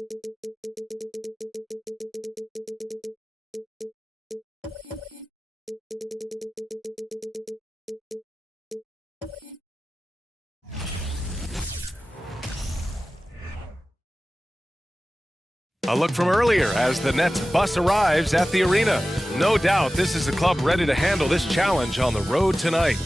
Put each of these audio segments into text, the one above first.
A look from earlier as the Nets bus arrives at the arena. No doubt this is the club ready to handle this challenge on the road tonight.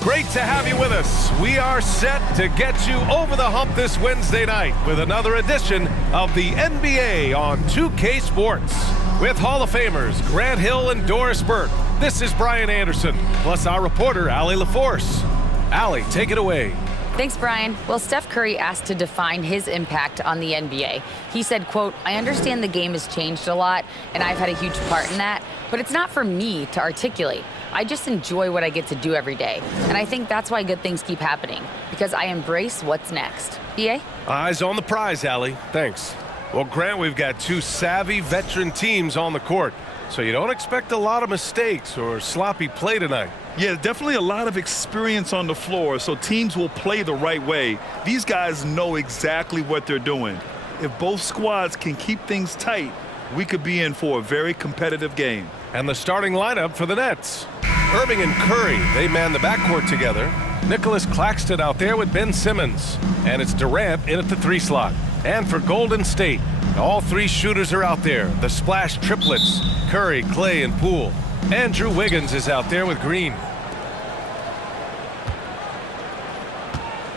Great to have you with us. We are set to get you over the hump this Wednesday night with another edition of the NBA on 2K Sports. With Hall of Famers Grant Hill and Doris Burke, this is Brian Anderson, plus our reporter, Allie LaForce. Allie, take it away. Thanks, Brian. Well, Steph Curry asked to define his impact on the NBA. He said, quote, "I understand the game has changed a lot, and I've had a huge part in that, but it's not for me to articulate. I just enjoy what I get to do every day, and I think that's why good things keep happening, because I embrace what's next." BA? Eyes on the prize, Allie. Thanks. Well, Grant, we've got two savvy veteran teams on the court, so you don't expect a lot of mistakes or sloppy play tonight. Yeah, definitely a lot of experience on the floor, so teams will play the right way. These guys know exactly what they're doing. If both squads can keep things tight, we could be in for a very competitive game. And the starting lineup for the Nets. Irving and Curry, they man the backcourt together. Nicholas Claxton out there with Ben Simmons. And it's Durant in at the 3 slot. And for Golden State, all 3 shooters are out there. The splash triplets, Curry, Clay, and Poole. Andrew Wiggins is out there with Green.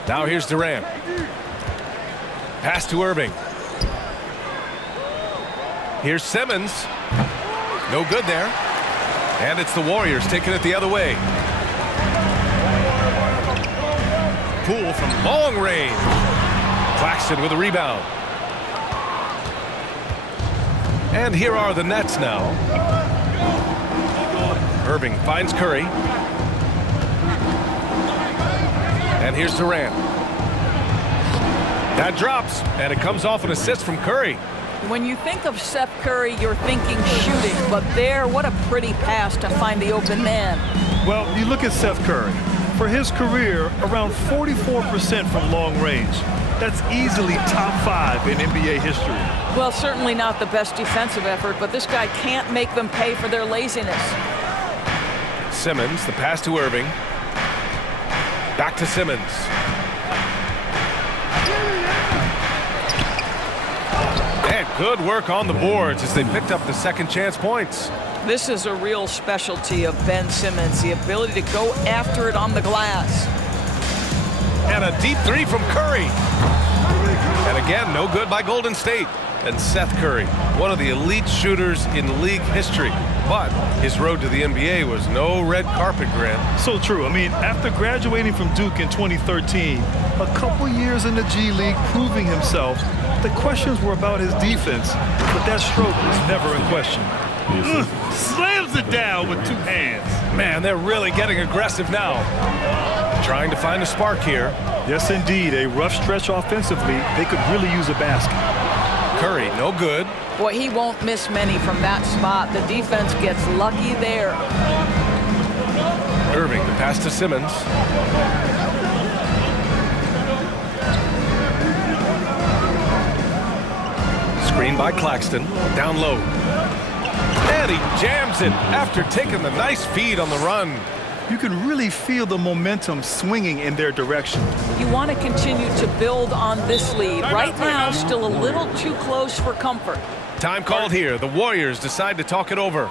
Now here's Durant. Pass to Irving. Here's Simmons. No good there. And it's the Warriors taking it the other way. Poole from long range. Claxton with a rebound. And here are the Nets now. Irving finds Curry. And here's Durant. That drops, and it comes off an assist from Curry. When you think of Steph Curry, you're thinking shooting, but there, what a pretty pass to find the open man. Well, you look at Steph Curry. For his career, around 44% from long range. That's easily top 5 in NBA history. Well, certainly not the best defensive effort, but this guy can't make them pay for their laziness. Simmons, the pass to Irving. Back to Simmons. And good work on the boards as they picked up the second chance points. This is a real specialty of Ben Simmons, the ability to go after it on the glass. And a deep 3 from Curry. And again, no good by Golden State. And Seth Curry, one of the elite shooters in league history. But his road to the NBA was no red carpet, Grant. So true. I mean, after graduating from Duke in 2013, a couple years in the G League proving himself, the questions were about his defense, but that stroke was never in question. Slams it down with 2 hands. Man, they're really getting aggressive now. Trying to find a spark here. Yes, indeed. A rough stretch offensively. They could really use a basket. Curry, no good. Boy, he won't miss many from that spot. The defense gets lucky there. Irving, the pass to Simmons. Screen by Claxton. Down low. And he jams it after taking the nice feed on the run. You can really feel the momentum swinging in their direction. You want to continue to build on this lead. Right now, still a little too close for comfort. Time called here. The Warriors decide to talk it over.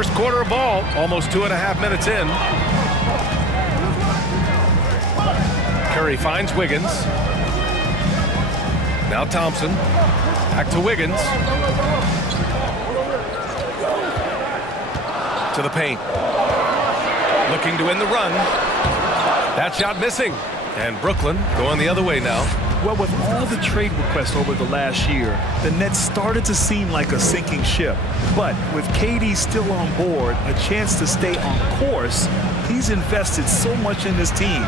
First quarter of ball, almost 2.5 minutes in. Curry finds Wiggins. Now Thompson. Back to Wiggins. To the paint. Looking to win the run. That shot missing. And Brooklyn going the other way now. Well, with all the trade requests over the last year, the Nets started to seem like a sinking ship. But with KD still on board, a chance to stay on course, he's invested so much in this team.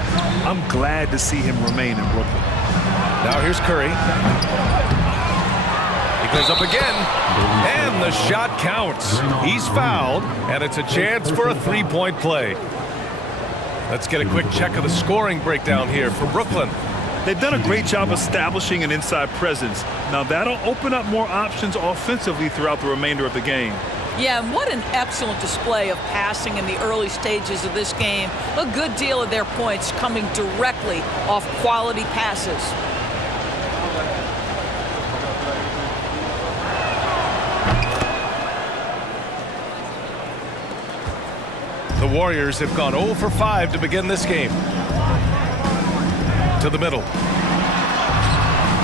I'm glad to see him remain in Brooklyn. Now here's Curry. He goes up again, and the shot counts. He's fouled, and it's a chance for a three-point play. Let's get a quick check of the scoring breakdown here for Brooklyn. They've done a great job establishing an inside presence. Now that'll open up more options offensively throughout the remainder of the game. Yeah, and what an excellent display of passing in the early stages of this game. A good deal of their points coming directly off quality passes. The Warriors have gone 0 for 5 to begin this game. To the middle.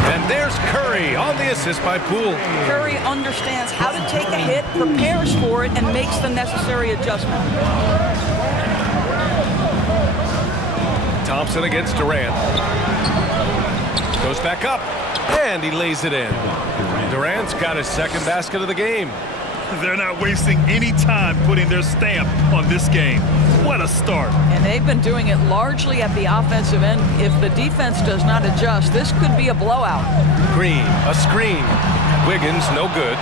And there's Curry on the assist by Poole. Curry understands how to take a hit, prepares for it, and makes the necessary adjustment. Thompson against Durant. Goes back up, and he lays it in. Durant's got his second basket of the game. They're not wasting any time putting their stamp on this game. What a start. And they've been doing it largely at the offensive end. If the defense does not adjust, this could be a blowout. Green, a screen. Wiggins, no good.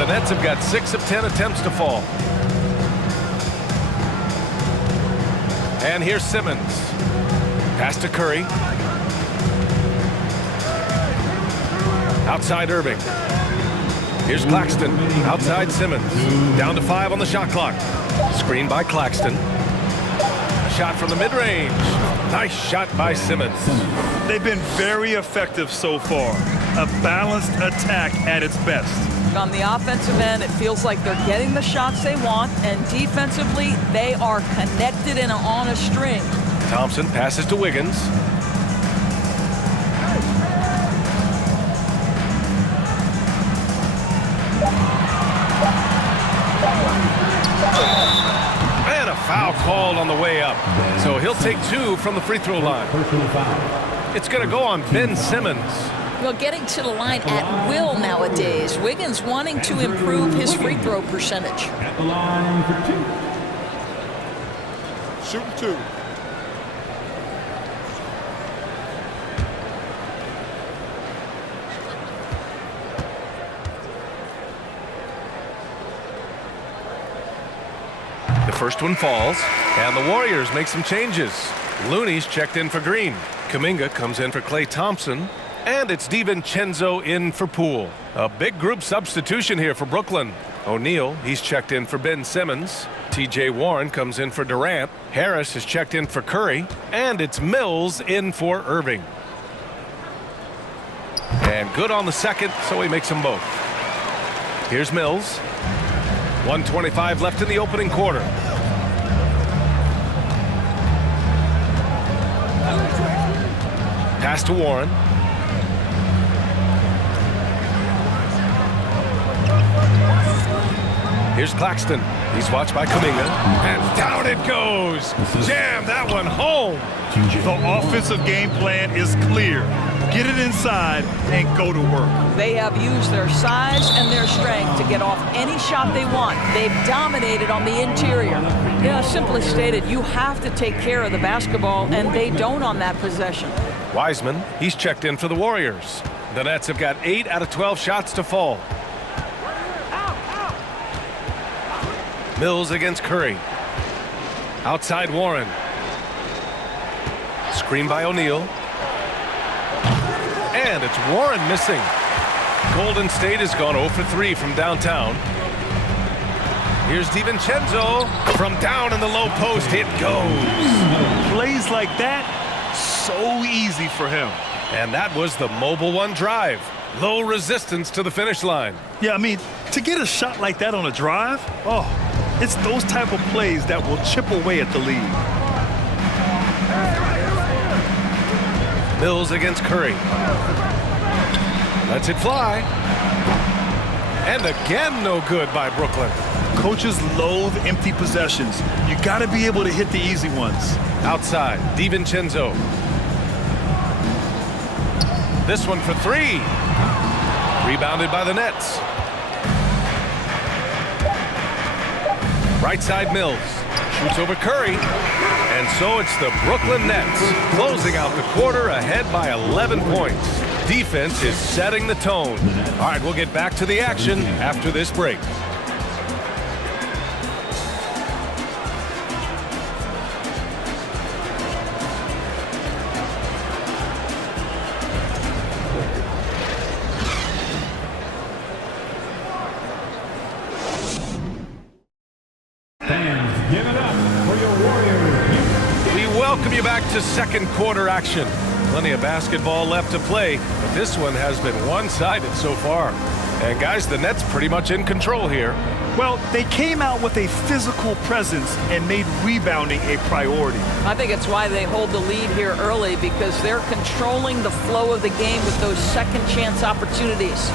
The Nets have got 6 of 10 attempts to fall. And here's Simmons. Pass to Curry. Outside Irving. Here's Claxton. Outside Simmons. Down to 5 on the shot clock. Screen by Claxton. A shot from the mid-range. Nice shot by Simmons. They've been very effective so far. A balanced attack at its best. On the offensive end, it feels like they're getting the shots they want, and defensively, they are connected and on a string. Thompson passes to Wiggins. And a foul called on the way up. So he'll take 2 from the free throw line. It's going to go on Ben Simmons. Well, getting to the line at will nowadays. Wiggins wanting to improve his free throw percentage. At the line for 2. Shoot 2. The first one falls, and the Warriors make some changes. Looney's checked in for Green. Kuminga comes in for Klay Thompson. And it's DiVincenzo in for Poole. A big group substitution here for Brooklyn. O'Neal, he's checked in for Ben Simmons. T.J. Warren comes in for Durant. Harris is checked in for Curry. And it's Mills in for Irving. And good on the second, so he makes them both. Here's Mills. 1:25 left in the opening quarter. Pass to Warren. Here's Claxton. He's watched by Kuminga. And down it goes. Jam that one home. The offensive game plan is clear. Get it inside and go to work. They have used their size and their strength to get off any shot they want. They've dominated on the interior. You know, simply stated, you have to take care of the basketball, and they don't on that possession. Wiseman, he's checked in for the Warriors. The Nets have got 8 out of 12 shots to fall. Mills against Curry. Outside Warren. Screen by O'Neal. And it's Warren missing. Golden State has gone 0 for 3 from downtown. Here's DiVincenzo. From down in the low post, it goes. Plays like that, so easy for him. And that was the Mobile One drive. Low resistance to the finish line. Yeah, I mean, to get a shot like that on a drive, oh, It's those type of plays that will chip away at the lead. Mills against Curry. Lets it fly. And again, no good by Brooklyn. Coaches loathe empty possessions. You got to be able to hit the easy ones. Outside, DiVincenzo. This one for three. Rebounded by the Nets. Right side Mills. Shoots over Curry. And so it's the Brooklyn Nets closing out the quarter ahead by 11 points. Defense is setting the tone. All right, we'll get back to the action after this break. Fans, give it up for your Warriors. We welcome you back to second quarter action. Plenty of basketball left to play, but this one has been one-sided so far. And guys, the Nets pretty much in control here. Well, they came out with a physical presence and made rebounding a priority. I think it's why they hold the lead here early, because they're controlling the flow of the game with those second chance opportunities.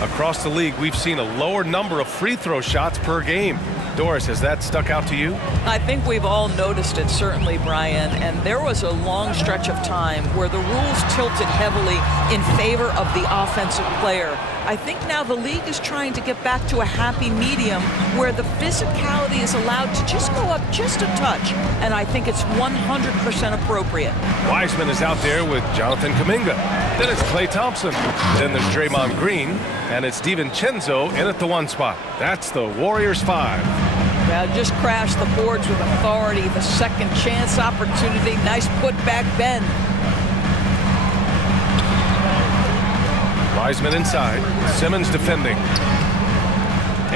Across the league, we've seen a lower number of free throw shots per game. Doris, has that stuck out to you? I think we've all noticed it, certainly, Brian, and there was a long stretch of time where the rules tilted heavily in favor of the offensive player. I think now the league is trying to get back to a happy medium where the physicality is allowed to just go up just a touch, and I think it's 100% appropriate. Wiseman is out there with Jonathan Kuminga. Then it's Klay Thompson. Then there's Draymond Green, and it's DiVincenzo in at the one spot. That's the Warriors 5. Yeah, just crashed the boards with authority. The second chance opportunity. Nice putback bend. Wiseman inside. Simmons defending.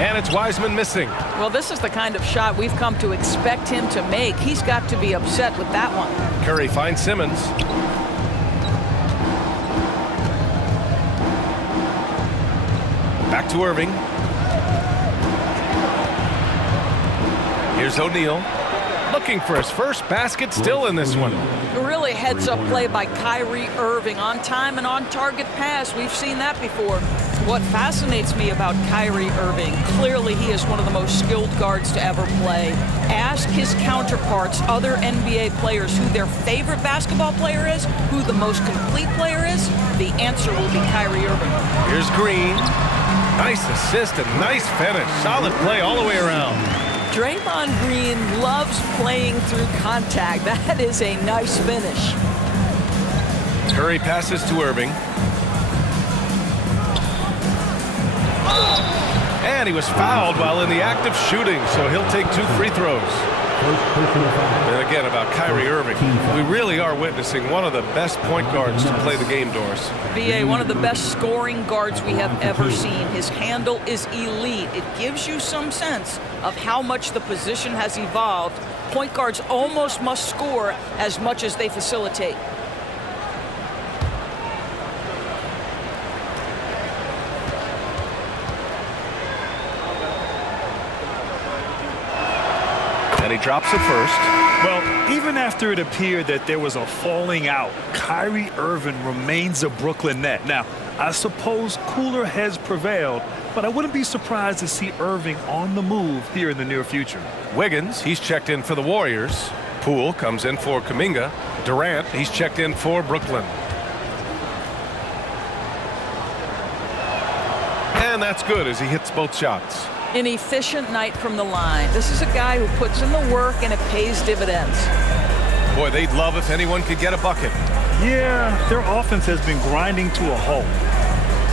And it's Wiseman missing. Well, this is the kind of shot we've come to expect him to make. He's got to be upset with that one. Curry finds Simmons. Back to Irving. Here's O'Neal. Looking for his first basket still in this one. Really heads-up play by Kyrie Irving. On time and on target pass. We've seen that before. What fascinates me about Kyrie Irving, clearly he is one of the most skilled guards to ever play. Ask his counterparts, other NBA players, who their favorite basketball player is, who the most complete player is. The answer will be Kyrie Irving. Here's Green. Nice assist and nice finish. Solid play all the way around. Draymond Green loves playing through contact. That is a nice finish. Curry passes to Irving. And he was fouled while in the act of shooting, so he'll take 2 free throws. And again, about Kyrie Irving, we really are witnessing one of the best point guards to play the game, Doris. BA, one of the best scoring guards we have ever seen. His handle is elite. It gives you some sense of how much the position has evolved. Point guards almost must score as much as they facilitate. And he drops it first. Well, even after it appeared that there was a falling out, Kyrie Irving remains a Brooklyn Net. Now, I suppose cooler heads prevailed, but I wouldn't be surprised to see Irving on the move here in the near future. Wiggins, he's checked in for the Warriors. Poole comes in for Kuminga. Durant, he's checked in for Brooklyn. And that's good as he hits both shots. An efficient night from the line. This is a guy who puts in the work and it pays dividends. Boy, they'd love if anyone could get a bucket. Yeah, their offense has been grinding to a halt.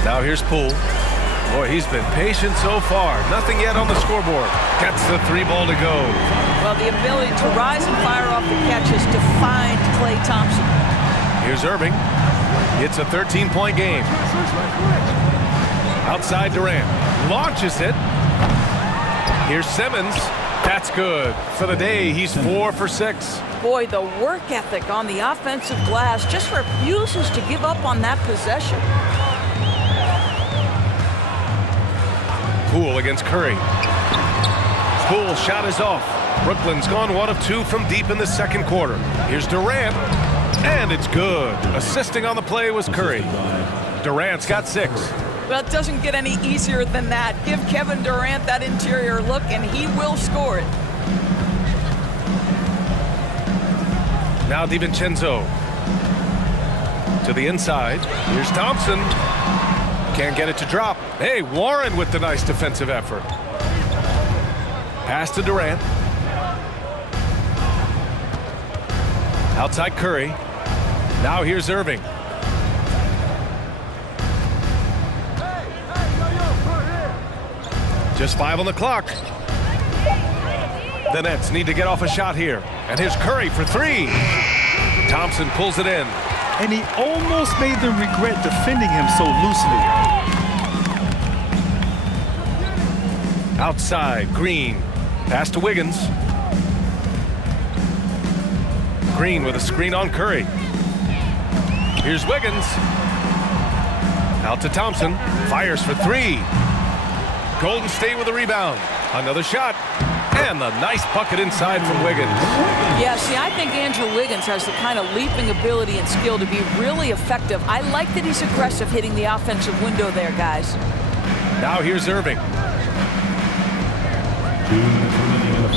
Now here's Poole. Boy, he's been patient so far. Nothing yet on the scoreboard. Gets the 3 ball to go. Well, the ability to rise and fire off the catch has defined Klay Thompson. Here's Irving. It's a 13-point game. Outside Durant. Launches it. Here's Simmons. That's good. For the day, he's 4 for 6. Boy, the work ethic on the offensive glass just refuses to give up on that possession. Poole against Curry. Poole shot is off. Brooklyn's gone 1 of 2 from deep in the second quarter. Here's Durant, and it's good. Assisting on the play was Curry. Durant's got 6. Well, it doesn't get any easier than that. Give Kevin Durant that interior look, and he will score it. Now DiVincenzo to the inside. Here's Thompson. Can't get it to drop. Hey, Warren with the nice defensive effort. Pass to Durant. Outside Curry. Now here's Irving. Just 5 on the clock. The Nets need to get off a shot here. And here's Curry for 3. Thompson pulls it in. And he almost made them regret defending him so loosely. Outside, Green. Pass to Wiggins. Green with a screen on Curry. Here's Wiggins. Out to Thompson. Fires for 3. Golden State with a rebound. Another shot. And the nice bucket inside from Wiggins. Yeah, see, I think Andrew Wiggins has the kind of leaping ability and skill to be really effective. I like that he's aggressive hitting the offensive window there, guys. Now here's Irving.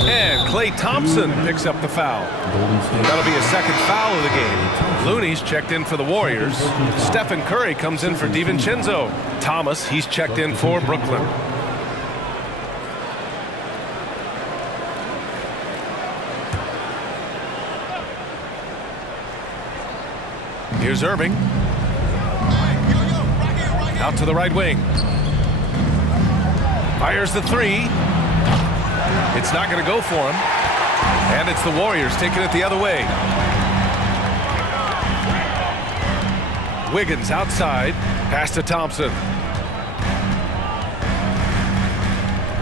And Klay Thompson picks up the foul. That'll be a second foul of the game. Looney's checked in for the Warriors. Stephen Curry comes in for DiVincenzo. Thomas, he's checked in for Brooklyn. Here's Irving. Out to the right wing. Fires the 3. It's not going to go for him. And it's the Warriors taking it the other way. Wiggins outside. Pass to Thompson.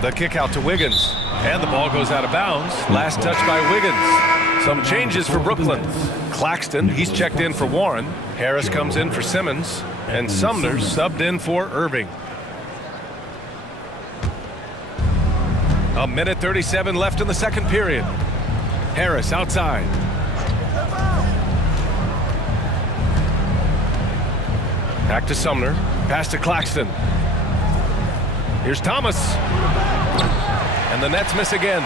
The kick out to Wiggins. And the ball goes out of bounds. Last touch by Wiggins. Some changes for Brooklyn. Claxton, he's checked in for Warren. Harris comes in for Simmons. And Sumner subbed in for Irving. A minute 37 left in the second period. Harris outside. Back to Sumner. Pass to Claxton. Here's Thomas. And the Nets miss again.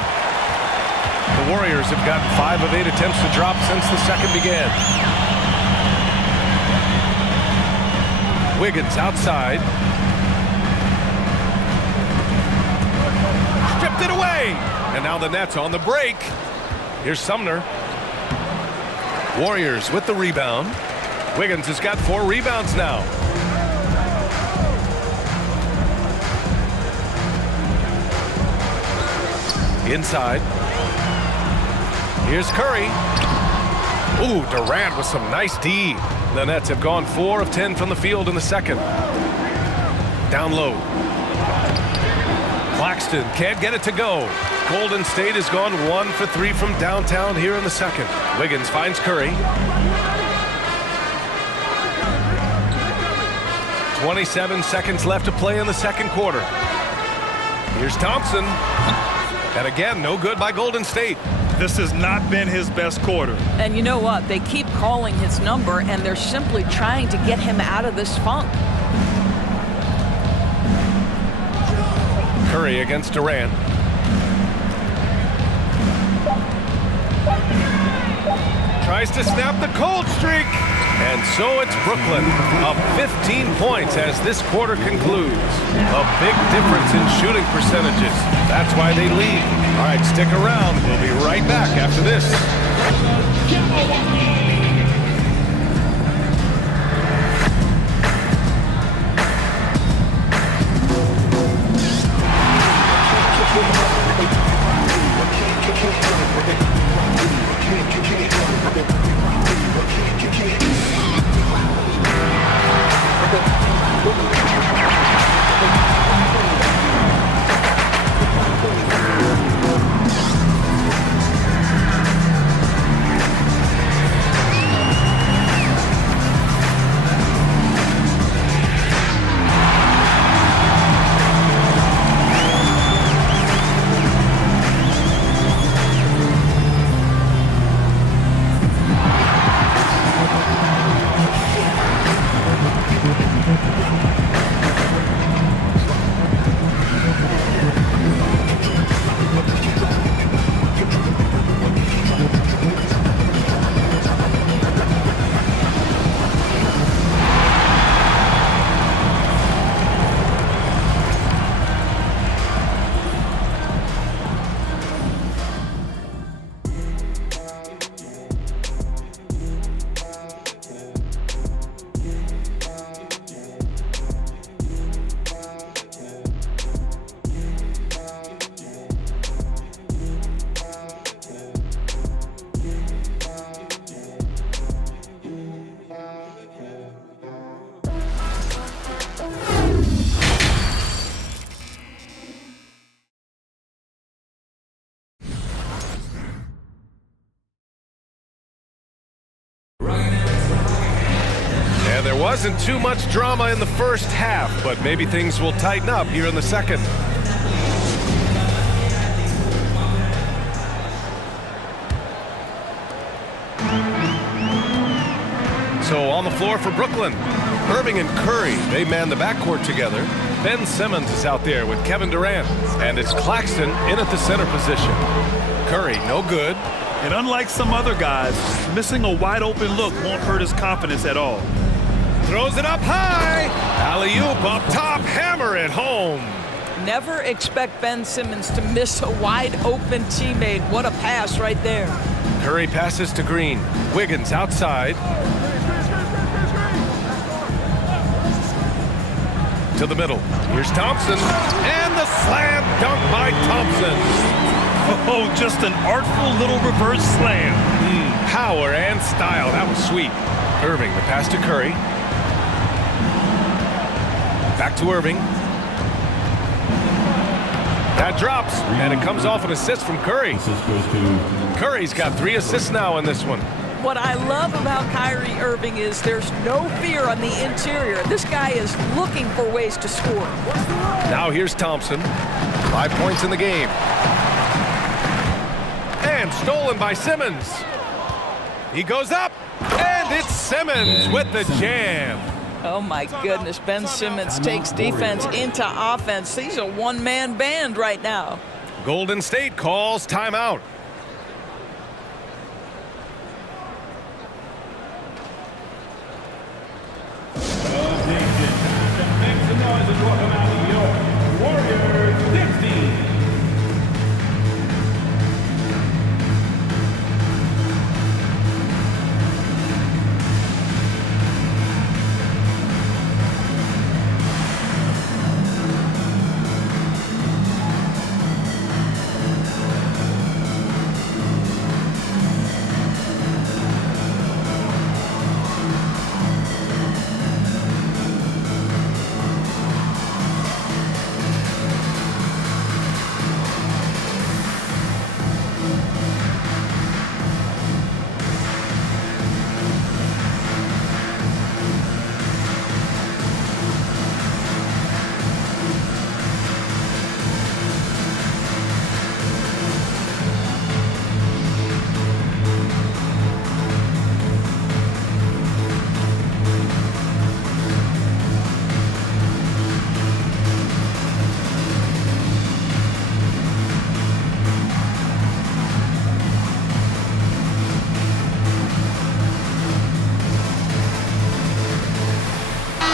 The Warriors have gotten 5 of 8 attempts to drop since the second began. Wiggins outside. Stripped it away. And now the Nets on the break. Here's Sumner. Warriors with the rebound. Wiggins has got 4 rebounds now. Inside. Here's Curry. Ooh, Durant with some nice D. The Nets have gone 4 of 10 from the field in the second. Down low. Claxton can't get it to go. Golden State has gone 1 for 3 from downtown here in the second. Wiggins finds Curry. 27 seconds left to play in the second quarter. Here's Thompson. And again, no good by Golden State. This has not been his best quarter. And you know what? They keep calling his number, and they're simply trying to get him out of this funk. Curry against Durant. Tries to snap the cold streak. And so it's Brooklyn, up 15 points as this quarter concludes. A big difference in shooting percentages. That's why they lead. All right, stick around. We'll be right back after this. wasn't too much drama in the first half, but maybe things will tighten up here in the second. So on the floor for Brooklyn, Irving and Curry, they man the backcourt together. Ben Simmons is out there with Kevin Durant, and it's Claxton in at the center position. Curry, no good. And unlike some other guys, missing a wide open look won't hurt his confidence at all. Throws it up high. Alley-oop up top, hammer it home. Never expect Ben Simmons to miss a wide open teammate. What a pass right there. Curry passes to Green. Wiggins outside. To the middle. Here's Thompson. And the slam dunk by Thompson. Oh, just an artful little reverse slam. Power and style. That was sweet. Irving, the pass to Curry. Back to Irving. That drops, and it comes off an assist from Curry. Curry's got 3 assists now in this one. What I love about Kyrie Irving is there's no fear on the interior. This guy is looking for ways to score. Now here's Thompson. 5 points in the game. And stolen by Simmons. He goes up, and it's Simmons with the jam. Oh my goodness, Ben Simmons takes defense into offense. He's a one-man band right now. Golden State calls timeout. Make some noise and welcome out your Warriors 15.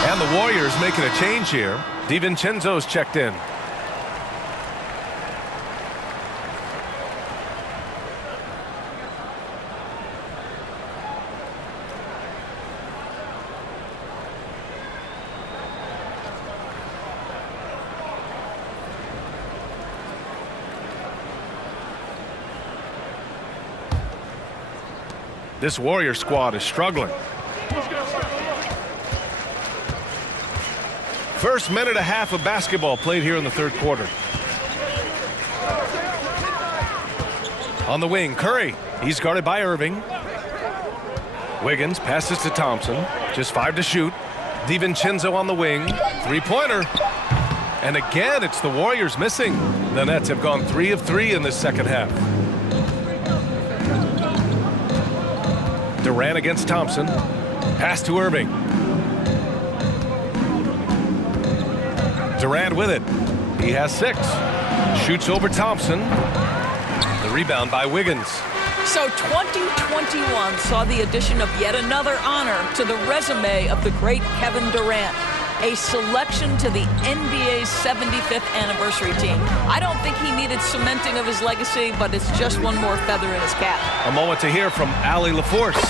And the Warriors making a change here. DiVincenzo's checked in. This Warrior squad is struggling. First minute and a half of basketball played here in the third quarter. On the wing, Curry. He's guarded by Irving. Wiggins passes to Thompson. Just 5 to shoot. DiVincenzo on the wing. Three-pointer. And again, it's the Warriors missing. The Nets have gone 3 of 3 in this second half. Durant against Thompson. Pass to Irving. Durant with it. He has 6. Shoots over Thompson. The rebound by Wiggins. So 2021 saw the addition of yet another honor to the resume of the great Kevin Durant. A selection to the NBA's 75th anniversary team. I don't think he needed cementing of his legacy, but it's just one more feather in his cap. A moment to hear from Allie LaForce.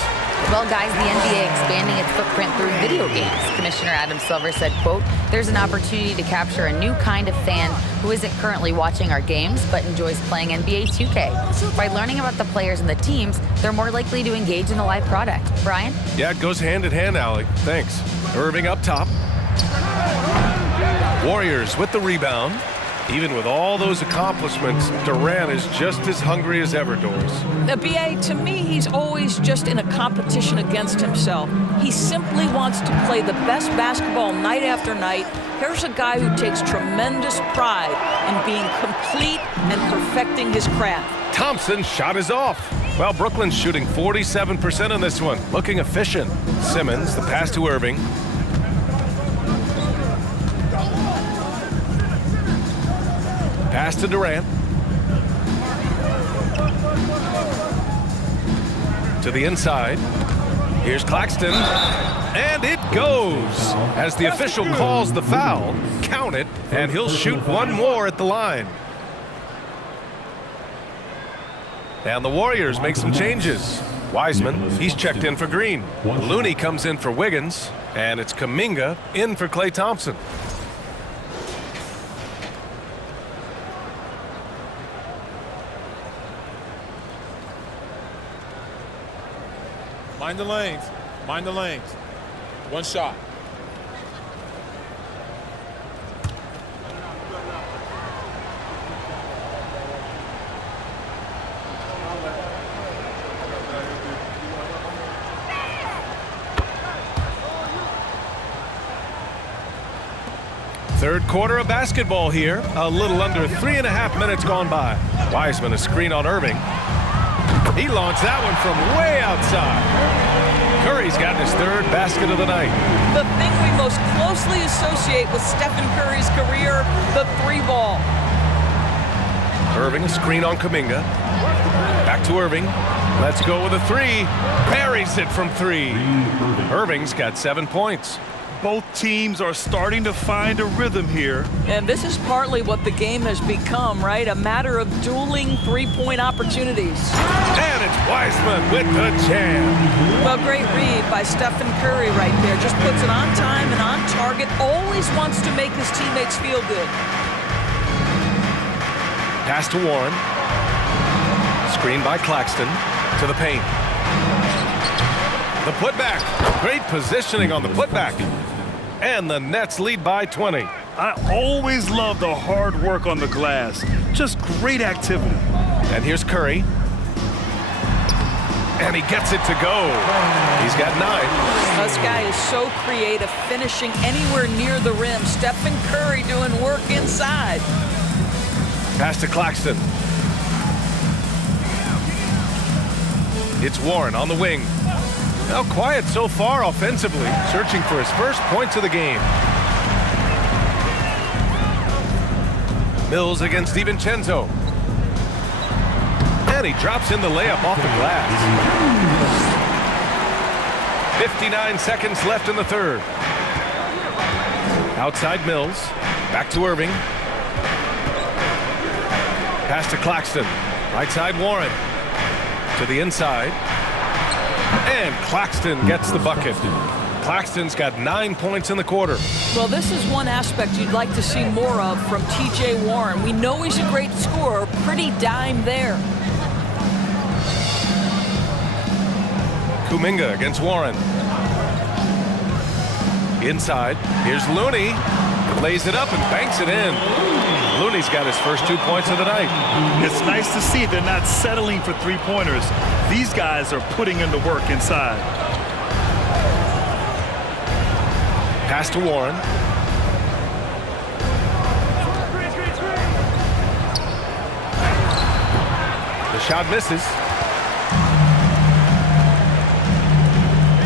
Well, guys, the NBA expanding its footprint through video games. Commissioner Adam Silver said, quote, "There's an opportunity to capture a new kind of fan who isn't currently watching our games but enjoys playing NBA 2K. By learning about the players and the teams, they're more likely to engage in the live product." Brian? Yeah, it goes hand in hand, Allie. Thanks. Irving up top. Warriors with the rebound. Even with all those accomplishments, Durant is just as hungry as ever, Doris. BA, to me, he's always just in a competition against himself. He simply wants to play the best basketball night after night. Here's a guy who takes tremendous pride in being complete and perfecting his craft. Thompson's shot is off. Well, Brooklyn's shooting 47% on this one, looking efficient. Simmons, the pass to Irving. Pass to Durant. To the inside. Here's Claxton. And it goes. As the official calls the foul, count it, and he'll shoot one more at the line. And the Warriors make some changes. Wiseman, he's checked in for Green. Looney comes in for Wiggins, and it's Kuminga in for Klay Thompson. Mind the lanes. Mind the lanes. One shot. Third quarter of basketball here. A little under 3.5 minutes gone by. Wiseman, a screen on Irving. He launched that one from way outside. Curry's got his third basket of the night. The thing we most closely associate with Stephen Curry's career, the three ball. Irving, a screen on Kuminga. Back to Irving. Let's go with a three. Buries it from three. Irving's got 7 points. Both teams are starting to find a rhythm here. And this is partly what the game has become, right? A matter of dueling three-point opportunities. And it's Wiseman with the jam. Well, great read by Stephen Curry right there. Just puts it on time and on target. Always wants to make his teammates feel good. Pass to Warren. Screen by Claxton to the paint. The putback. Great positioning on the putback. And the Nets lead by 20. I always love the hard work on the glass. Just great activity. And here's Curry. And he gets it to go. He's got 9. This guy is so creative, finishing anywhere near the rim. Stephen Curry doing work inside. Pass to Claxton. It's Warren on the wing. Now quiet so far offensively, searching for his first points of the game. Mills against DiVincenzo. And he drops in the layup off the glass. 59 seconds left in the third. Outside Mills. Back to Irving. Pass to Claxton. Right side Warren. To the inside. And Claxton gets the bucket. Claxton's got 9 points in the quarter. Well, this is one aspect you'd like to see more of from TJ Warren. We know he's a great scorer. Pretty dime there. Kuminga against Warren. Inside. Here's Looney. Lays it up and banks it in. Looney's got his first 2 points of the night. It's nice to see they're not settling for three-pointers. These guys are putting in the work inside. Pass to Warren. The shot misses.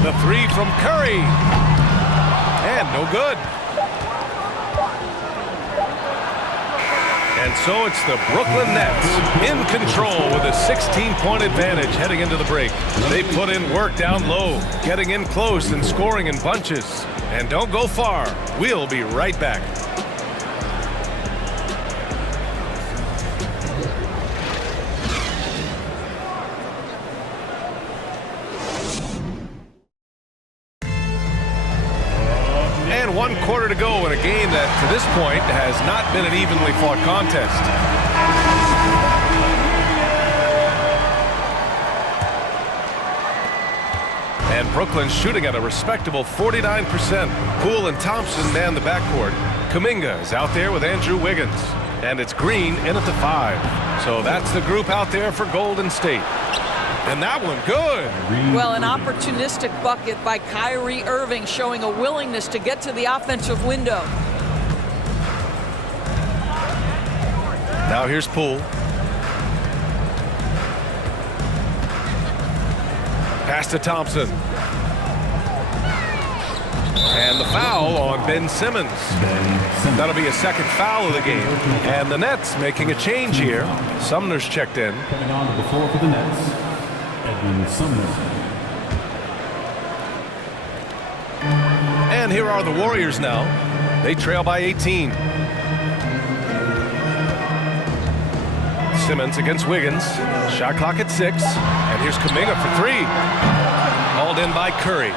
The three from Curry. And no good. And so it's the Brooklyn Nets in control with a 16-point advantage heading into the break. They put in work down low, getting in close and scoring in bunches. And don't go far. We'll be right back. And 1 quarter to go in a game that, to this point, has not been an evenly fought contest. And Brooklyn's shooting at a respectable 49%. Poole and Thompson man the backcourt. Kuminga is out there with Andrew Wiggins. And it's Green in at the 5. So that's the group out there for Golden State. And that one, good. Well, an opportunistic bucket by Kyrie Irving, showing a willingness to get to the offensive window. Now here's Poole. Pass to Thompson. And the foul on Ben Simmons. That'll be a second foul of the game. And the Nets making a change here. Sumner's checked in. Coming on to the floor for the Nets, Edwin Sumner. And here are the Warriors now. They trail by 18. Simmons against Wiggins. Shot clock at 6. And here's Kuminga for 3. Hauled in by Curry.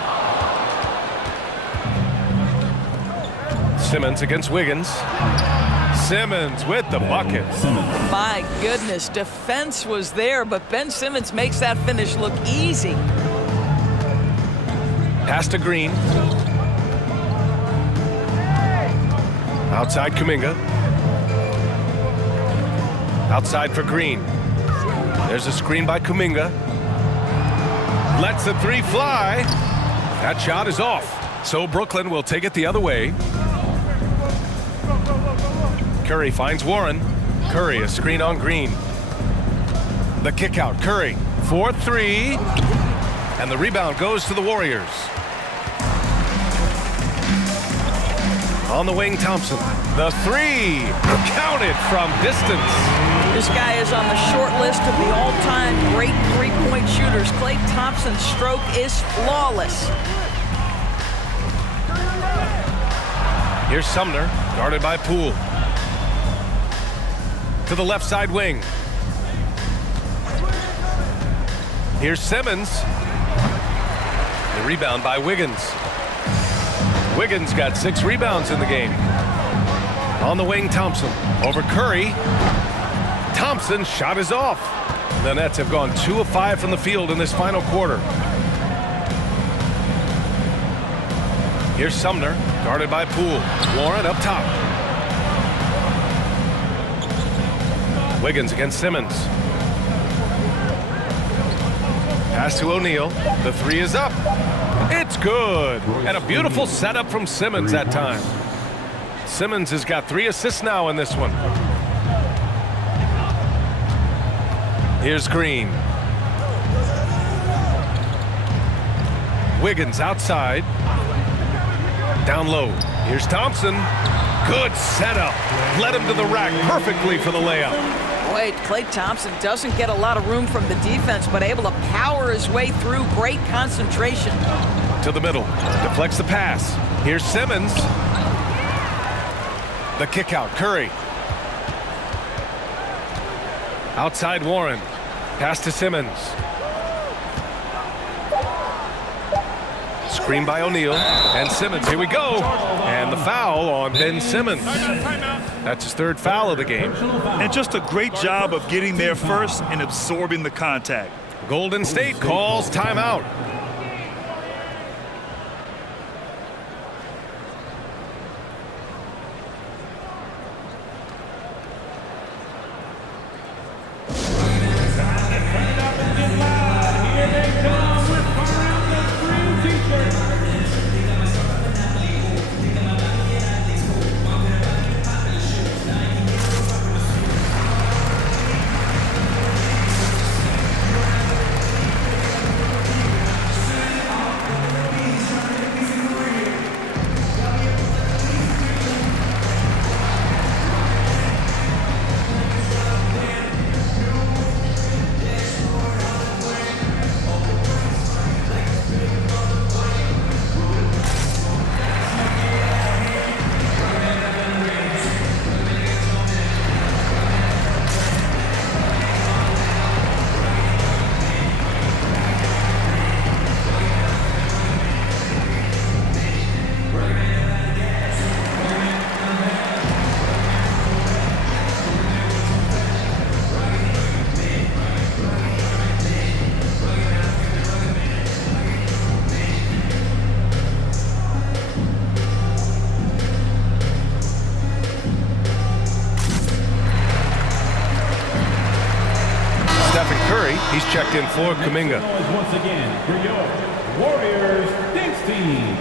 Simmons against Wiggins. Simmons with the bucket. My goodness, defense was there, but Ben Simmons makes that finish look easy. Pass to Green. Outside Kuminga. Outside for Green. There's a screen by Kuminga. Lets the 3 fly. That shot is off. So Brooklyn will take it the other way. Curry finds Warren. Curry, a screen on Green. The kick out, Curry. 4-3. And the rebound goes to the Warriors. On the wing, Thompson. The 3. Counted from distance. This guy is on the short list of the all-time great three-point shooters. Klay Thompson's stroke is flawless. Here's Sumner, guarded by Poole. To the left side wing. Here's Simmons. The rebound by Wiggins. Wiggins got 6 rebounds in the game. On the wing, Thompson. Over Curry. Thompson's shot is off. The Nets have gone 2 of 5 from the field in this final quarter. Here's Sumner, guarded by Poole. Warren up top. Wiggins against Simmons. Pass to O'Neal. The 3 is up. It's good. And a beautiful setup from Simmons that time. Simmons has got 3 assists now in this one. Here's Green. Wiggins outside. Down low. Here's Thompson. Good setup. Led him to the rack perfectly for the layup. Wait, Klay Thompson doesn't get a lot of room from the defense, but able to power his way through. Great concentration. To the middle. Deflects the pass. Here's Simmons. The kick out. Curry. Outside Warren. Pass to Simmons. Screen by O'Neal. And Simmons. Here we go. And the foul on Ben Simmons. That's his 3rd foul of the game. And just a great job of getting there first and absorbing the contact. Golden State calls timeout. in for Kuminga. Once again for your Warriors Dance Team.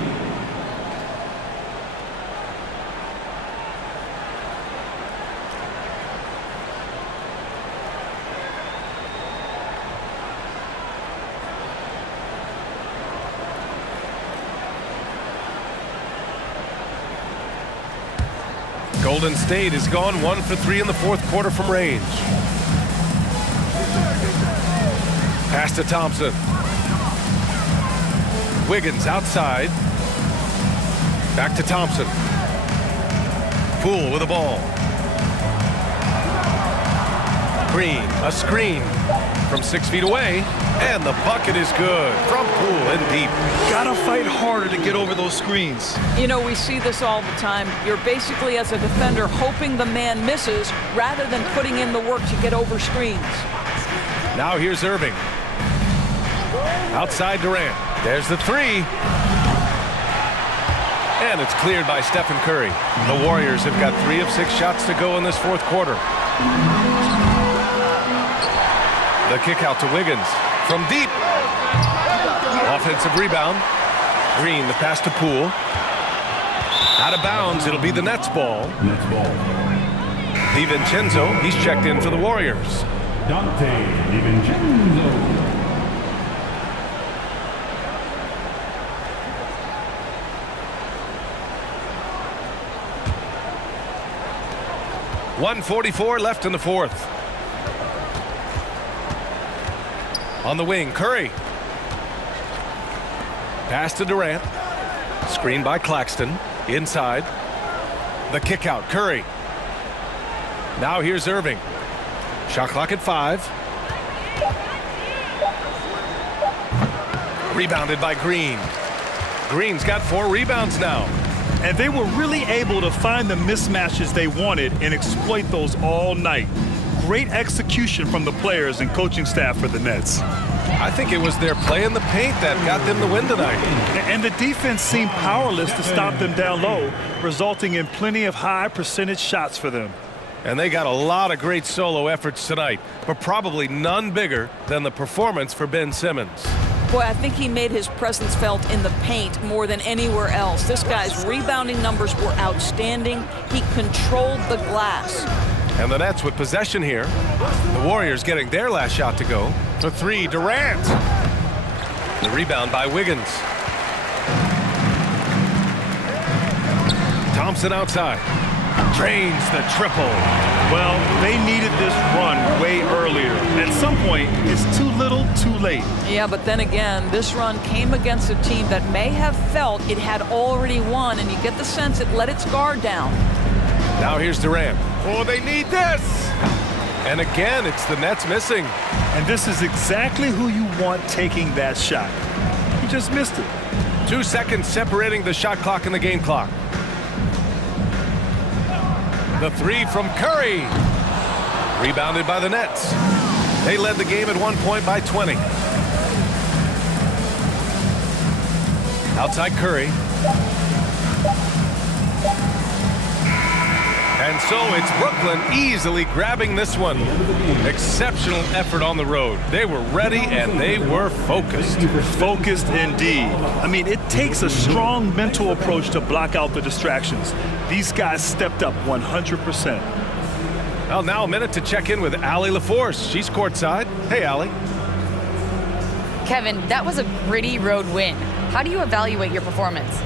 Golden State has gone 1 for 3 in the fourth quarter from range. Pass to Thompson. Wiggins outside. Back to Thompson. Poole with the ball. Green, a screen from 6 feet away, and the bucket is good from Poole and deep. Gotta fight harder to get over those screens. You know, we see this all the time. You're basically, as a defender, hoping the man misses rather than putting in the work to get over screens. Now here's Irving. Outside Durant. There's the three. And it's cleared by Stephen Curry. The Warriors have got 3 of 6 shots to go in this fourth quarter. The kick out to Wiggins from deep. Offensive rebound. Green, the pass to Poole. Out of bounds, it'll be the Nets ball. Nets ball. DiVincenzo, he's checked in for the Warriors. Dante DiVincenzo. 1:44 left in the fourth. On the wing, Curry. Pass to Durant. Screen by Claxton. Inside. The kick out, Curry. Now here's Irving. Shot clock at 5. Rebounded by Green. Green's got 4 rebounds now. And they were really able to find the mismatches they wanted and exploit those all night. Great execution from the players and coaching staff for the Nets. I think it was their play in the paint that got them the win tonight. And the defense seemed powerless to stop them down low, resulting in plenty of high percentage shots for them. And they got a lot of great solo efforts tonight, but probably none bigger than the performance for Ben Simmons. Boy, I think he made his presence felt in the paint more than anywhere else. This guy's rebounding numbers were outstanding. He controlled the glass. And the Nets with possession here. The Warriors getting their last shot to go. For 3, Durant. The rebound by Wiggins. Thompson outside. Drains the triple. Well, they needed this run way earlier. At some point, it's too little, too late. Yeah, but then again, this run came against a team that may have felt it had already won, and you get the sense it let its guard down. Now here's Durant. Oh, they need this! And again, it's the Nets missing. And this is exactly who you want taking that shot. He just missed it. 2 seconds separating the shot clock and the game clock. The 3 from Curry. Rebounded by the Nets. They led the game at 1 point by 20. Outside Curry. And so it's Brooklyn easily grabbing this one. Exceptional effort on the road. They were ready and they were focused. Focused indeed. I mean, it takes a strong mental approach to block out the distractions. These guys stepped up 100%. Well, now a minute to check in with Allie LaForce. She's courtside. Hey, Allie. Kevin, that was a gritty road win. How do you evaluate your performance?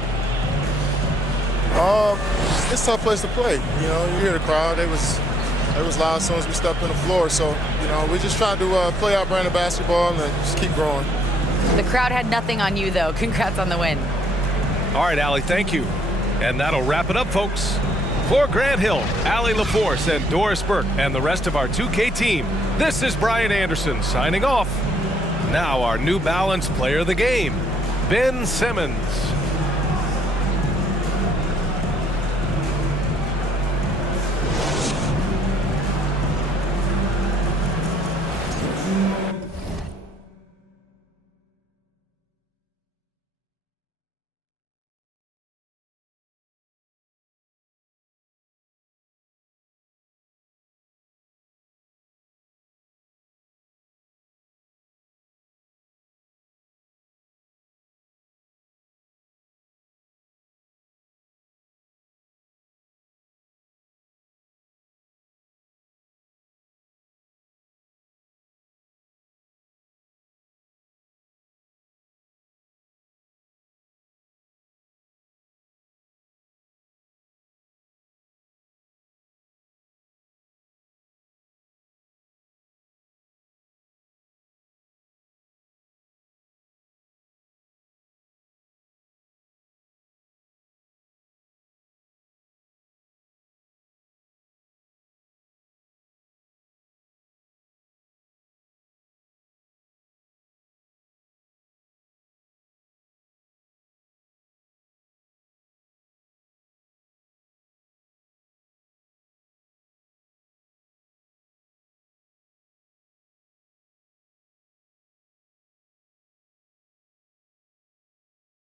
It's a tough place to play. You know, you hear the crowd. It was loud as soon as we stepped on the floor. So, you know, we just tried to play our brand of basketball and just keep growing. The crowd had nothing on you, though. Congrats on the win. All right, Allie, thank you. And that'll wrap it up, folks. For Grant Hill, Allie LaForce, and Doris Burke, and the rest of our 2K team, this is Brian Anderson signing off. Now our New Balance player of the game, Ben Simmons.